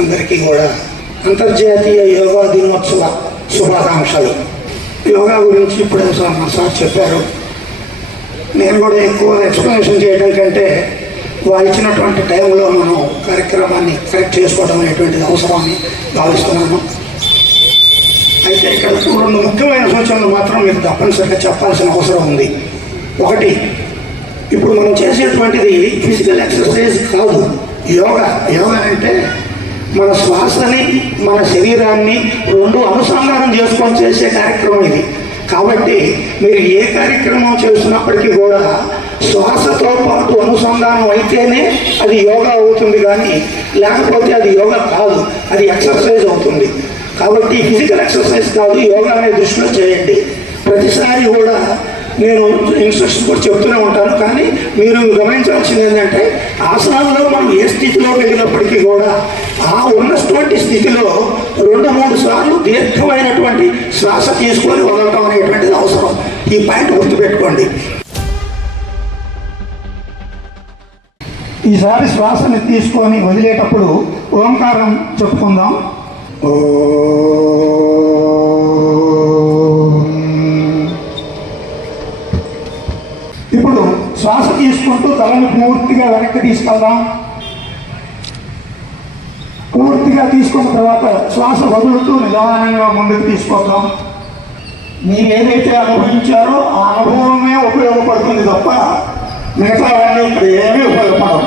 అందరికీ కూడా అంతర్జాతీయ యోగా దినోత్సవ శుభాకాంక్షలు. యోగా గురించి ఇప్పుడే సార్ మా సార్ చెప్పారు. నేను కూడా ఎక్కువ ఎక్స్ప్లెనేషన్ చేయడం కంటే వారు ఇచ్చినటువంటి టైంలో మనం కార్యక్రమాన్ని కరెక్ట్ చేసుకోవడం అనేటువంటిది అవసరమని భావిస్తున్నాను. అయితే ఇక్కడ రెండు ముఖ్యమైన సూచనలు మాత్రం మీకు తప్పనిసరిగా చెప్పాల్సిన అవసరం ఉంది. ఒకటి ఇప్పుడు మనం చేసేటువంటిది ఫిజికల్ ఎక్సర్సైజ్ కాదు. యోగా యోగా అంటే మన శ్వాసని మన శరీరాన్ని రెండు అనుసంధానం చేసుకొని చేసే కార్యక్రమం ఇది. కాబట్టి మీరు ఏ కార్యక్రమం చేస్తున్నప్పటికీ కూడా శ్వాసతో పాటు అనుసంధానం అయితేనే అది యోగా అవుతుంది కానీ లేకపోతే అది యోగా కాదు అది ఎక్సర్సైజ్ అవుతుంది. కాబట్టి ఫిజికల్ ఎక్సర్సైజ్ కాదు యోగా అనే దృష్టిలో చేయండి. ప్రతిసారి కూడా నేను ఇన్స్ట్రక్షన్ కూడా చెప్తూనే ఉంటాను కానీ మీరు గమనించాల్సింది ఏంటంటే ఆసనాల్లో మనం ఏ స్థితిలో వెళ్ళినప్పటికీ కూడా ఆ ఉన్నటువంటి స్థితిలో రెండు మూడు సార్లు దీర్ఘమైనటువంటి శ్వాస తీసుకొని వదలటం అనేటువంటిది అవసరం ఈ పాయింట్ గుర్తుపెట్టుకోండి ఈసారి శ్వాసని తీసుకొని వదిలేటప్పుడు ఓంకారం చెప్పుకుందాం ఓం. ఇప్పుడు శ్వాస తీసుకుంటూ తలని పూర్తిగా వెనక్కి తీసుకెళ్దాం పూర్తిగా తీసుకున్న తర్వాత శ్వాస వదులుతూ నిదానంగా ముందుకు తీసుకొద్దాం. మీరు ఏదైతే అనుభవించారో ఆ అనుభవమే ఉపయోగపడుతుంది తప్ప మిగతావన్నీ ఇక్కడ ఏమీ ఉపయోగపడవు.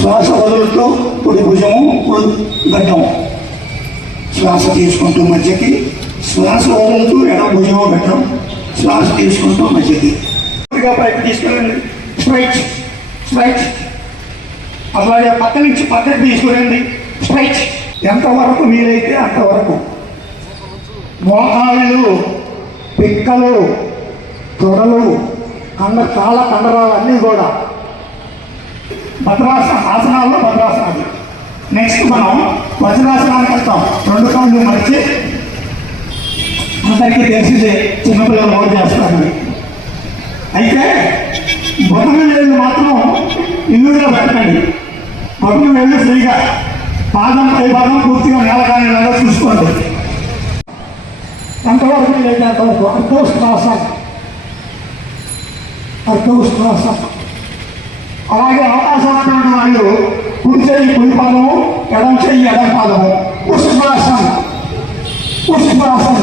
శ్వాస వదులుతూ కుడి భుజము కుడి గడ్డము. శ్వాస తీసుకుంటూ మధ్యకి శ్వాస వదులుతూ ఎడమ భుజము గడ్డం శ్వాస తీసుకుంటాం మంచిది. పైపు పైకి తీసుకురండి. స్ట్రైట్ స్ట్రైట్ అలాగే పక్క నుంచి పక్కకి తీసుకురండి. స్ట్రైట్ ఎంతవరకు వీలైతే అంతవరకు. మోకాళ్ళు పిక్కలు తొడలు కండ కాళ్ళ కండరాలు అన్నీ కూడా. భద్రాసన ఆసనాల్లో భద్రాసనాలు. నెక్స్ట్ మనం వజ్రాసనానికి వెళ్తాం. రెండు కాళ్ళు మడిచి అందరికీ తెలిసిందే చిన్నపిల్లలు ఓటు చేస్తారని అయితే బొమ్మలు మాత్రం ఇల్లుగా పెట్టండి బొమ్మలు వెళ్ళి ఫ్రీగా. పాదం పై పాదం పూర్తిగా నేల కానిలాగా చూసుకోండి. అంతవరకు లేదు అంతవరకు అర్ధోష్ట్రాసం అర్ధోష్ట్రాసం అలాగే అవకాశం వాళ్ళు కుడి చెయ్యి కుడి పాదము ఎడం చెయ్యి ఎడం పాదము. పుష్పాసన్ పుష్పాసన్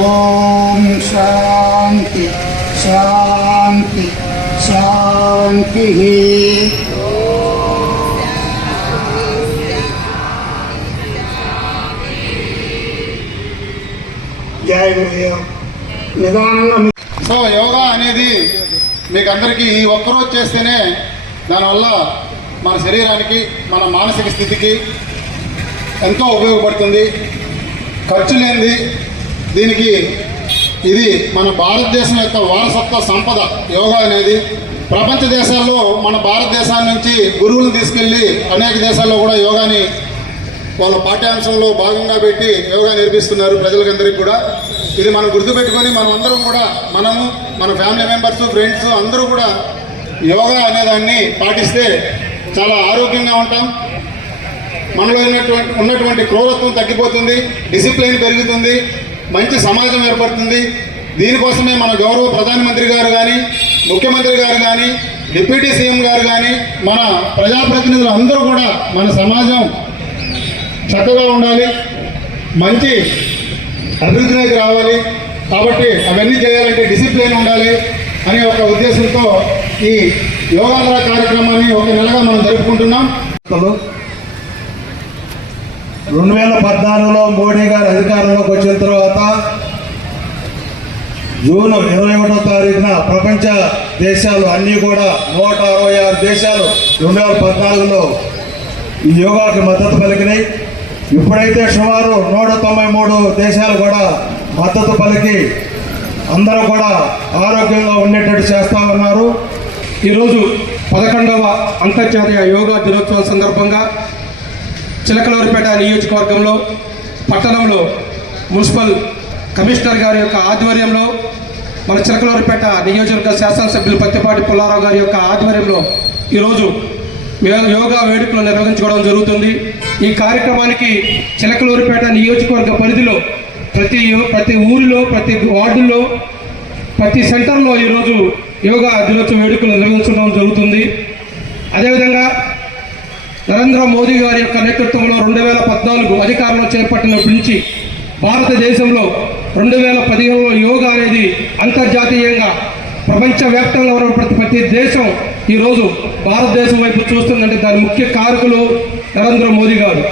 ఓం శాంతి శాంతి శాంతి. జయ గురుదేవ్. నిదానంగా సో యోగా అనేది మీకు అందరికీ ఈ ఒక్కరోజు చేస్తేనే దానివల్ల మన శరీరానికి మన మానసిక స్థితికి ఎంతో ఉపయోగపడుతుంది. ఖర్చు లేనిది దీనికి ఇది మన భారతదేశం యొక్క వారసత్వ సంపద యోగా అనేది. ప్రపంచ దేశాల్లో మన భారతదేశం నుంచి గురువులను తీసుకెళ్ళి అనేక దేశాల్లో కూడా యోగాని వాళ్ళ పాఠ్యాంశంలో భాగంగా పెట్టి యోగా నేర్పిస్తున్నారు ప్రజలకందరికీ కూడా. ఇది మనం గుర్తుపెట్టుకొని మనం అందరం కూడా మనము మన ఫ్యామిలీ మెంబర్స్ ఫ్రెండ్స్ అందరూ కూడా యోగా అనేదాన్ని పాటిస్తే చాలా ఆరోగ్యంగా ఉంటాం. మనలో ఉన్నటువంటి ఉన్నటువంటి క్రూరత్వం తగ్గిపోతుంది డిసిప్లిన్ పెరుగుతుంది మంచి సమాజం ఏర్పడుతుంది. దీనికోసమే మన గౌరవ ప్రధానమంత్రి గారు కానీ ముఖ్యమంత్రి గారు కానీ డిప్యూటీ సీఎం గారు కానీ మన ప్రజాప్రతినిధులు అందరూ కూడా మన సమాజం చక్కగా ఉండాలి మంచి అభివృద్ధిలోకి రావాలి. కాబట్టి అవన్నీ చేయాలంటే డిసిప్లిన్ ఉండాలి అనే ఒక ఉద్దేశంతో ఈ యోగాంధ్ర కార్యక్రమాన్ని ఒక నెలగా మనం జరుపుకుంటున్నాం. రెండు వేల పద్నాలుగులో మోడీ గారు అధికారంలోకి వచ్చిన తర్వాత జూన్ ఇరవై ఒకటో తారీఖున ప్రపంచ దేశాలు అన్నీ కూడా నూట అరవై ఆరు దేశాలు రెండు వేల పద్నాలుగులో ఈ యోగాకి మద్దతు పలికినాయి. ఇప్పుడైతే సుమారు నూట తొంభై మూడు దేశాలు కూడా మద్దతు పలికి అందరూ కూడా ఆరోగ్యంగా ఉండేటట్టు చేస్తా ఉన్నారు. ఈరోజు పదకొండవ అంతర్జాతీయ యోగా దినోత్సవం సందర్భంగా చిలకలూరిపేట నియోజకవర్గంలో పట్టణంలో మున్సిపల్ కమిషనర్ గారి యొక్క ఆధ్వర్యంలో మన చిలకలూరిపేట నియోజకవర్గ శాసనసభ్యులు పత్తిపాటి పుల్లారావు గారి యొక్క ఆధ్వర్యంలో ఈరోజు యోగా వేడుకలు నిర్వహించుకోవడం జరుగుతుంది. ఈ కార్యక్రమానికి చిలకలూరిపేట నియోజకవర్గ పరిధిలో ప్రతి ప్రతి ఊరిలో ప్రతి వార్డుల్లో ప్రతి సెంటర్లో ఈరోజు యోగా దినోత్సవ వేడుకలు నిర్వహించడం జరుగుతుంది. అదేవిధంగా నరేంద్ర మోదీ గారి యొక్క నేతృత్వంలో రెండు వేల పద్నాలుగు అధికారంలో చేపట్టినప్పటి నుంచి భారతదేశంలో రెండు వేల పదిహేనులో యోగా అనేది అంతర్జాతీయంగా ప్రపంచవ్యాప్తంగా ఉన్న ప్రతి ప్రతి దేశం ఈరోజు భారతదేశం వైపు చూస్తుందంటే దాని ముఖ్య కారకులు నరేంద్ర మోదీ గారు.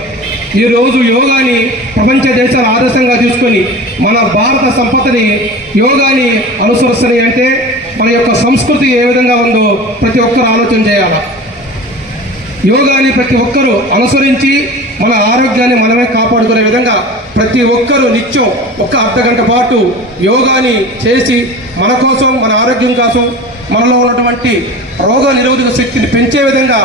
ఈరోజు యోగాని ప్రపంచ దేశాలు ఆదర్శంగా తీసుకొని మన భారత సంపదని యోగాని అనుసరిస్తున్నాయి అంటే మన యొక్క సంస్కృతి ఏ విధంగా ఉందో ప్రతి ఒక్కరు ఆలోచన చేయాలి? యోగాని ప్రతి ఒక్కరూ అనుసరించి మన ఆరోగ్యాన్ని మనమే కాపాడుకునే విధంగా ప్రతి ఒక్కరూ నిత్యం ఒక అర్ధ గంట పాటు యోగాని చేసి మన కోసం మన ఆరోగ్యం కోసం మనలో ఉన్నటువంటి రోగ నిరోధక శక్తిని పెంచే విధంగా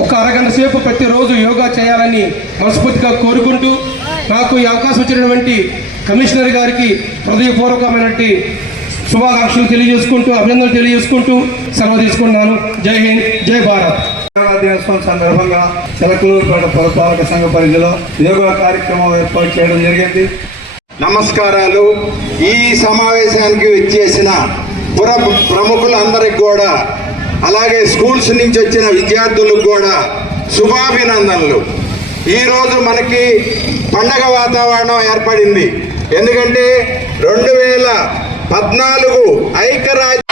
ఒక అరగంట సేపు ప్రతిరోజు యోగా చేయాలని మనస్ఫూర్తిగా కోరుకుంటూ నాకు ఈ అవకాశం ఇచ్చినటువంటి కమిషనర్ గారికి హృదయపూర్వకమైనటువంటి శుభాకాంక్షలు తెలియజేసుకుంటూ అభినందనలు తెలియజేసుకుంటూ సెలవు తీసుకున్నాను. జై హింద్ జై భారత్. దినోత్సవం సందర్భంగా చిలకలూరుపేట పురపాలక సంఘ పరిధిలో యోగా కార్యక్రమం ఏర్పాటు చేయడం జరిగింది. నమస్కారాలు. ఈ సమావేశానికి వచ్చేసిన పుర ప్రముఖులందరికి కూడా అలాగే స్కూల్స్ నుంచి వచ్చిన విద్యార్థులకు కూడా శుభాభినందనలు. ఈరోజు మనకి పండగ వాతావరణం ఏర్పడింది. ఎందుకంటే రెండు వేల పద్నాలుగు ఐక్యరాజ్య